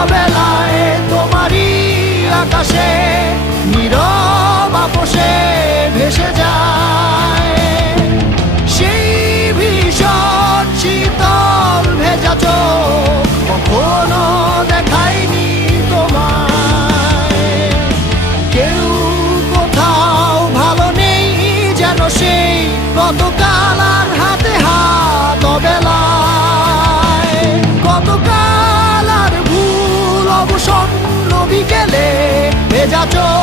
অবেলায় তোমারই আকাশে নীরব আপোষে ভেসে যায় সেই ভীষণ শীতল ভেজা চোখ কখনো দেখায়নি তোমায়। কেউ কোথাও ভালো নেই যেন সেই গতকাল আর হাতে হাত অবেলায়। গতকাল আর ভুল অবসন্ন বিকেলে ভেজা চোখ